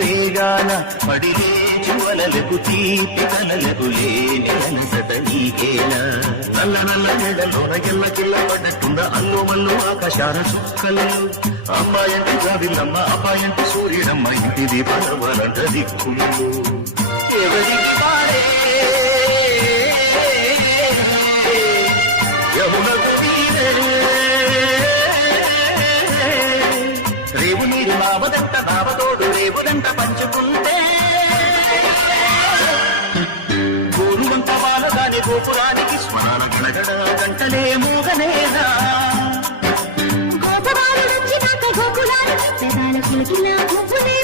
వేగాన పడిలేచి వలలకు తీపి కలలకు లేని అలసట నీకేలా నల్ల నల్ల నెడలోన ఎల్ల కిల్ల పడ్డట్టుంద అల్లు మల్లు ఆకాశాల చుక్కలు అమ్మాయంటి జాబిల్లమ్మ అబ్బాయంటి సూర్యుడమ్మ ఇంటిది పరవలంట దిక్కులు ఎవరికి వారే యమునకు నీరే రేవు నీరు నావదంట నావతోడు రేవుదంట పంచుకుంటే గోరువంత వాలదాని గోపురానికి స్మరణ గణగడ గంటలే మోగనేదా గోపురాలు నుంచి నాక గోకులాలు పెదాల కిలకిలా ముగ్గులే